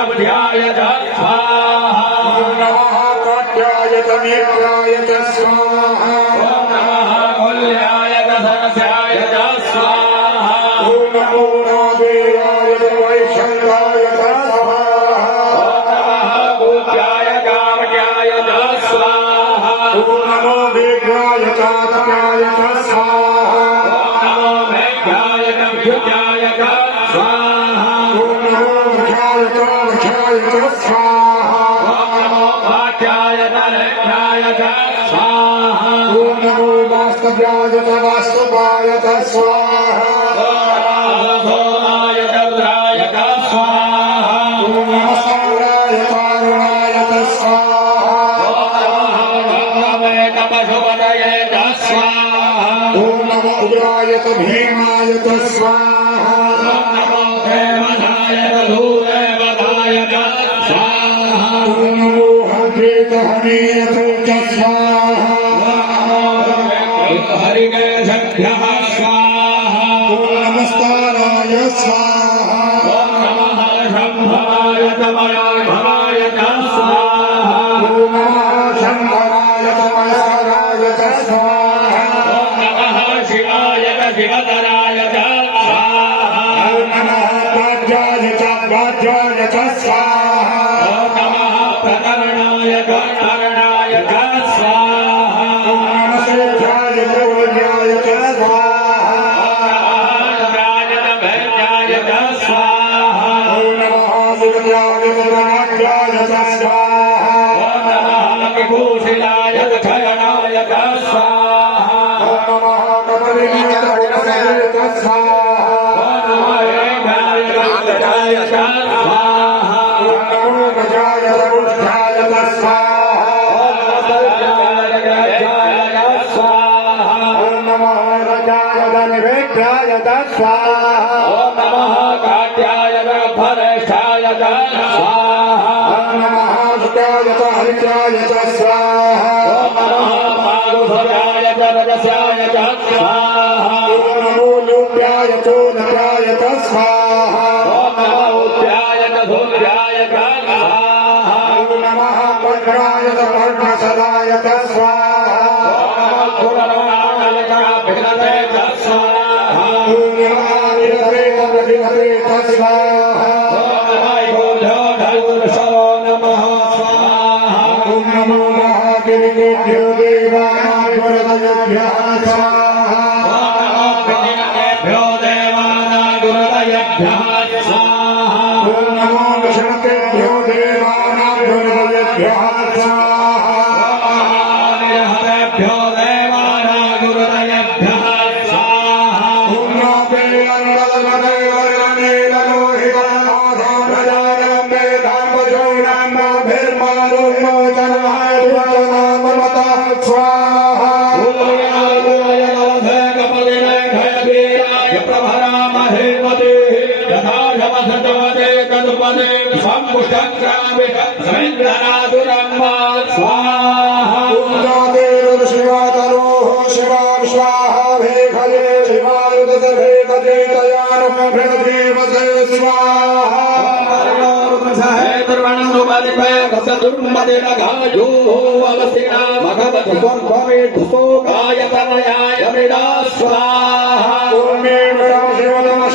नव्याय च स्वाहा ॐ नमः कात्याय च नेत्राय च स्वाहा ॐ नमः कुल्याय च सरस्याय च स्वाहा ॐ नमो नादेयाय च वैशङ्खाय च स्वाहा ॐ नमः गोप्याय कामट्याय च स्वाहा ॐ नमो वेद्याय च तप्याय च स्वाहा ॐ नमो मेघ्याय च विद्युताय च स्वाहा ॐ नमो वृक्षाय च वृक्षाय च स्वाहा ॐ नमो वाक्याय च लेख्याय च स्वाहा ॐ नमो वास्तव्याय च वास्तवाय च स्वाहा ॐ नमः सोमाय च रुद्राय च स्वाहा ॐ नमः साराय कारुणाय च स्वाहा ॐ नमः गङ्गमेकपशुपतये च स्वाहा ॐ नमो उग्राय च भीमाय च स्वाहा ॐ नमो देवनाय च धूरेवताय च स्वाहा ॐ नमो हरे च हनीयते च स्वाहा हरिकेशभ्यः स्वाहा ॐ नमस्काराय स्वाहा ॐ नमः शम्भवाय च मयोभवाय च स्वाहा ॐ नमः शङ्कराय च मयस्कराय च स्वाहा ॐ नमः शिवाय च शिवतराय च स्वाहा ॐ नमः वाद्याय च वाद्याय च स्वाहा ॐ नमः प्रकरणाय च करणाय च स्वाहा ॐ नमः सेव्याय च वैद्याय च स्वाहा इंद्राय च भैर्याय च स्वाहा ॐ नमः विद्याय च धनाढ्याय च स्वाहा ॐ नमः विभूषिताय च खगनाय च स्वाहा ॐ नमः कमलिनीय च वनस्पतये च स्वाहा ॐ नमः हेमाय च गजाय च स्वाहा ॐ नमो गजाय च पुष्ठाय च स्वाहा ॐ नमः गजाय च स्वाहा ॐ नमः रजाय च निवेद्याय च स्वाहा ॐ नमः कात्याय च भरेष्ठाय च स्वाहा ॐ नमः सुताय च हरिद्राय च स्वाहा ॐ नमः पादुभजाय च रजस्याय च स्वाहा ॐ नमो लोप्याय च नटाय च स्वाहा ॐ नमः उद्याय च धूर्याय च स्वाहा ॐ नमः पद्माय च पर्णसदाय च स्वाहा ॐ नमः पुरवाणाय च भिनते च स्वाहा ॐ नमः निरते च प्रतिहते च स्वाहा ॐ नमः योधोधैर्षवो नमः स्वाहा ॐ नमो महागिरिभ्यो देवानां वरदयेभ्यः स्वाहा ॐ नमः विष्णुभ्यो देवानागुरुदयेभ्यः स्वाहा ॐ नमो विष्णुभ्यो देवानां वरदयेभ्यः स्वाहा निरहतेभ्यो देवानागुरुदयेभ्यः स्वाहा ॐ नापे अङ्गदमदेवरनीललोहितनाथां प्रजानां वेदाम्बजोनां नाभिर्मारुण्मोचनाय विवचनाममतः स्वाहा ॐ शिवातरोः शिवा स्वाहा भेखये शिवायुधेतयानुमभिर्देवते स्वाहा स्वाहा ॐ मे शिव नमः